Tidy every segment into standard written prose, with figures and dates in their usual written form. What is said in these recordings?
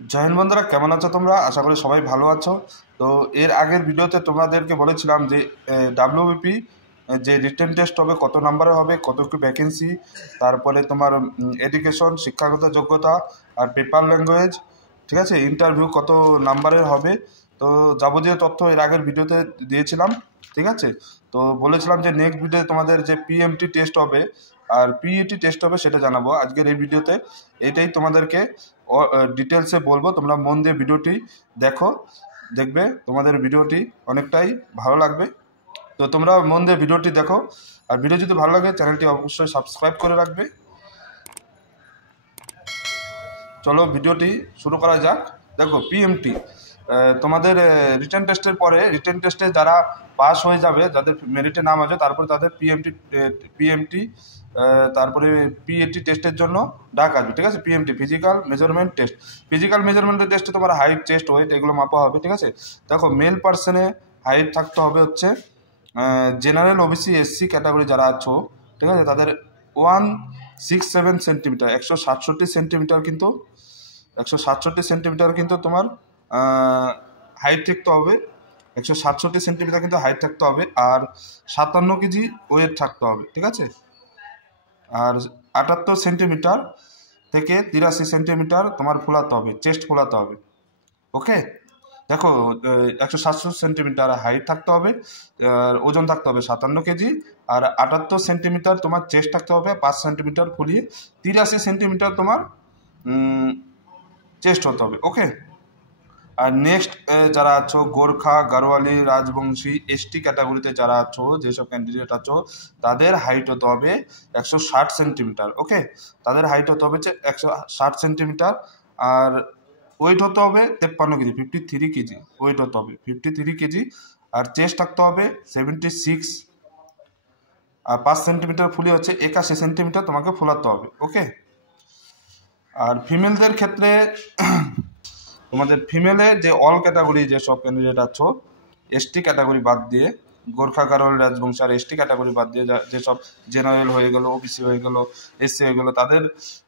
জয় হিন্দ বন্ধুরা, কেমন আছো তোমরা? আশা করি সবাই ভালো আছো। তো এর আগের ভিডিওতে তোমাদেরকে বলেছিলাম যে ডাব্লিউবিপি যে রিটেন টেস্ট হবে, কত নাম্বারে হবে, কত কি ভ্যাকেন্সি, তারপরে তোমার এডুকেশন শিক্ষাগত যোগ্যতা আর পেপার ল্যাঙ্গুয়েজ, ঠিক আছে, ইন্টারভিউ কত নাম্বারের হবে। তো যাবতীয় তথ্য এর আগের ভিডিওতে দিয়েছিলাম, ঠিক আছে। তো বলেছিলাম যে নেক্সট ভিডিওতে তোমাদের যে পিএমটি টেস্ট হবে আর পিইটি টেস্ট হবে সেটা জানাবো আজকের এই ভিডিওতে। এটাই তোমাদেরকে ডিটেলসে বলবো, তোমরা মন দিয়ে ভিডিওটি দেখবে তোমাদের ভিডিওটি অনেকটাই ভালো লাগবে। তো তোমরা মন দিয়ে ভিডিওটি দেখো, আর ভিডিও যদি ভালো লাগে চ্যানেলটি অবশ্যই সাবস্ক্রাইব করে রাখবে। চলো ভিডিওটি শুরু করা যাক। দেখো পিএমটি তোমাদের রিটেন টেস্টের পরে, রিটেন টেস্টে যারা পাস হয়ে যাবে, যাদের মেরিটে নাম আছে, তারপরে তাদের পিএমটি তারপরে পিএটি টেস্টের জন্য ডাক আসবে, ঠিক আছে। PMT physical measurement test. Physical মেজারমেন্টের টেস্টে তোমার হাইট, চেস্ট, ওয়েট এগুলো মাপা হবে, ঠিক আছে। দেখো মেল পার্সনে হাইট থাকতে হবে হচ্ছে জেনারেল, ওবিসি, এসসি ক্যাটাগরি যারা আছো, ঠিক আছে, তাদের 167 সেন্টিমিটার, 167 সেন্টিমিটার, কিন্তু 167 সেন্টিমিটার কিন্তু তোমার হাইট থাকতে হবে। 167 সেন্টিমিটার কিন্তু হাইট থাকতে হবে, আর 57 কেজি ওয়েট থাকতে হবে, ঠিক আছে। আর 78 সেন্টিমিটার থেকে 83 সেন্টিমিটার তোমার ফোলাতে হবে, চেস্ট ফোলাতে হবে, ওকে। দেখো 167 সেন্টিমিটার হাইট থাকতে হবে, আর ওজন থাকতে হবে 57 কেজি, আর 78 সেন্টিমিটার তোমার চেস্ট থাকতে হবে, 5 সেন্টিমিটার ফুলিয়ে 83 সেন্টিমিটার তোমার চেস্ট হতে হবে, ওকে। আর নেক্সট যারা আছো গোর্খা, গারোয়ালি, রাজবংশী, এসটি ক্যাটাগরিতে যারা আছো, যেসব ক্যান্ডিডেট আছো, তাদের হাইট হতে হবে 160 সেন্টিমিটার, ওকে। তাদের হাইট হতে হবে 160 সেন্টিমিটার, আর ওয়েট হতে হবে 53 কেজি, 53 কেজি ওয়েট হতে হবে, 53 কেজি। আর চেস্ট থাকতে হবে 76, আর 5 সেন্টিমিটার ফুলি হচ্ছে 81 সেন্টিমিটার তোমাকে ফোলাতে হবে, ওকে। আর ফিমেলদের ক্ষেত্রে তোমাদের ফিমেলে যে অল ক্যাটাগরি যেসব ক্যান্ডিডেট আছো, এসটি ক্যাটাগরি বাদ দিয়ে, গোর্খা, গারোয়াল, রাজবংশ আর এসটি ক্যাটাগরি বাদ দিয়ে যেসব জেনারেল হয়ে গেল, ওবিসি হয়ে গেল, এসসি হয়ে গেল, তাদের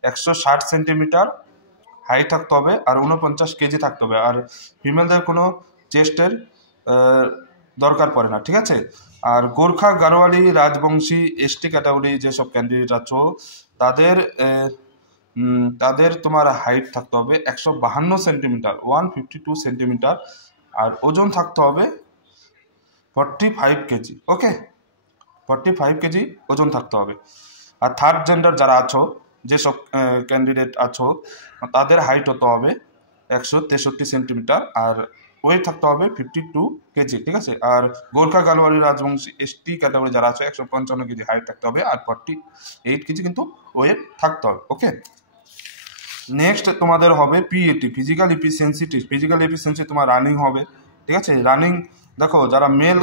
160 সেন্টিমিটার হাইট থাকতে হবে, আর 49 কেজি থাকতে হবে। আর ফিমেলদের কোনো চেস্টের দরকার পড়ে না, ঠিক আছে। আর গোর্খা, গারোয়ালি, রাজবংশী, এসটি ক্যাটাগরি যেসব ক্যান্ডিডেট আছো, তাদের তাদের তোমার হাইট থাকতে হবে 152 সেন্টিমিটার, 152 সেন্টিমিটার, আর ওজন থাকতে হবে 45 কেজি, ওকে। 45 কেজি ওজন থাকতে হবে। আর থার্ড জেন্ডার যারা আছো, যেসব ক্যান্ডিডেট আছো, তাদের হাইট হতে হবে 163 সেন্টিমিটার, আর ওয়েট থাকতে হবে 52 কেজি, ঠিক আছে। আর গোর্খা, গারোয়ালি, রাজবংশী, এসটি ক্যাটাগরি যারা আছে, 155 কেজি হাইট থাকতে হবে, আর 48 কেজি কিন্তু ওয়েট থাকতে হবে, ওকে। নেক্সট তোমাদের হবে PAT, physical efficiency test. Physical efficiency তোমার রানিং হবে, ঠিক আছে। রানিং দেখো যারা মেল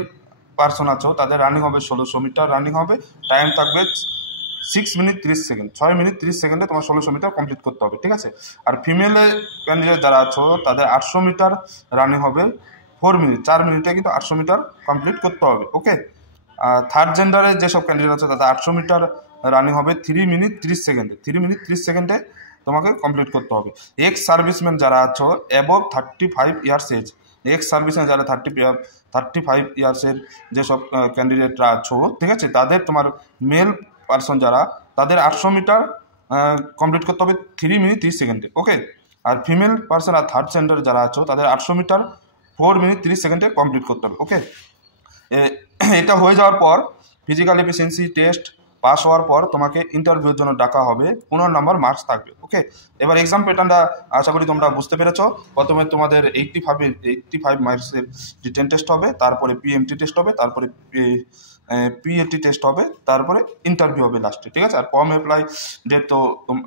পার্সন আছো, তাদের রানিং হবে 1600 মিটার রানিং হবে, টাইম থাকবে 6 মিনিট 30 সেকেন্ড, 6 মিনিট 30 সেকেন্ডে তোমার 1600 মিটার কমপ্লিট করতে হবে, ঠিক আছে। আর ফিমেলে ক্যান্ডিডেট যারা আছো, তাদের 800 মিটার রানিং হবে 4 মিনিট, 4 মিনিটে কিন্তু 800 মিটার কমপ্লিট করতে হবে, ওকে। আর থার্ড জেন্ডারের যেসব ক্যান্ডিডেট আছে, তাদের 800 মিটার রানিং হবে 3 মিনিট 30 সেকেন্ডে, 3 মিনিট 30 সেকেন্ডে তোমাকে কমপ্লিট করতে হবে। এক্স সার্ভিসম্যান যারা আছো above 35 years age, ex serviceman যারা 35 ইয়ার্সের যেসব ক্যান্ডিডেটরা আছো, ঠিক আছে, তাদের তোমার মেল পার্সন যারা, তাদের 800 মিটার কমপ্লিট করতে হবে 3 মিনিট 30 সেকেন্ডে, ওকে। আর ফিমেল পার্সন আর থার্ড জেন্ডার যারা আছো, তাদের 800 মিটার 4 মিনিট 30 সেকেন্ডে কমপ্লিট করতে হবে, ওকে। এটা হয়ে যাওয়ার পর, ফিজিক্যাল এফিসিয়েন্সি টেস্ট পাস হওয়ার পর তোমাকে ইন্টারভিউর জন্য ডাকা হবে, 15 নম্বর মার্কস থাকবে, ওকে। এবার এক্সাম প্যাটার্নটা আশা করি তোমরা বুঝতে পেরেছো। প্রথমে তোমাদের 85 মার্কসের রিটেন টেস্ট হবে, তারপরে পিএমটি টেস্ট হবে, তারপরে পিএটি টেস্ট হবে, তারপরে ইন্টারভিউ হবে লাস্টে, ঠিক আছে। আর ফর্ম অ্যাপ্লাই ডেট তো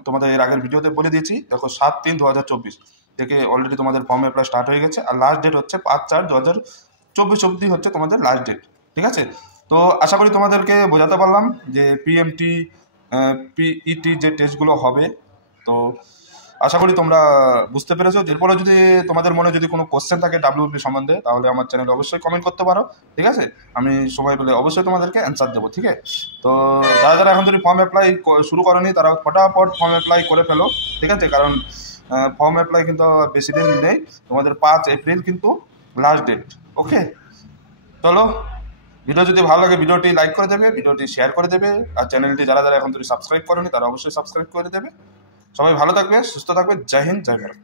তোমাদের এর আগের ভিডিওতে বলে দিয়েছি। দেখো 7/3/2024 থেকে অলরেডি তোমাদের ফর্ম অ্যাপ্লাই স্টার্ট হয়ে গেছে, আর লাস্ট ডেট হচ্ছে 5/4/2024 অবধি হচ্ছে তোমাদের লাস্ট ডেট, ঠিক আছে। তো আশা করি তোমাদেরকে বোঝাতে পারলাম যে পিএমটি পিইটি যে টেস্টগুলো হবে। তো আশা করি তোমরা বুঝতে পেরেছো। এরপরে যদি তোমাদের মনে যদি কোনো কোশ্চেন থাকে ডাব্লিউপি সম্বন্ধে, তাহলে আমার চ্যানেলে অবশ্যই কমেন্ট করতে পারো, ঠিক আছে। আমি সময় পেলে অবশ্যই তোমাদেরকে অ্যান্সার দেবো, ঠিক আছে। তো যারা যারা এখন যদি ফর্ম অ্যাপ্লাই শুরু করোনি, তারা ফটাফট ফর্ম অ্যাপ্লাই করে ফেলো, ঠিক আছে। কারণ ফর্ম অ্যাপ্লাই কিন্তু বেশি দিন নেই, তোমাদের 5 এপ্রিল কিন্তু লাস্ট ডেট। ওকে, চলো, ভিডিও যদি ভালো লাগে ভিডিওটি লাইক করে দেবে, ভিডিওটি শেয়ার করে দেবে, আর চ্যানেলটি যারা যারা এখন তুমি সাবস্ক্রাইব করোনি তারা অবশ্যই সাবস্ক্রাইব করে দেবে। সবাই ভালো থাকবে, সুস্থ থাকবে। জয় হিন্দ, জয় ভারত।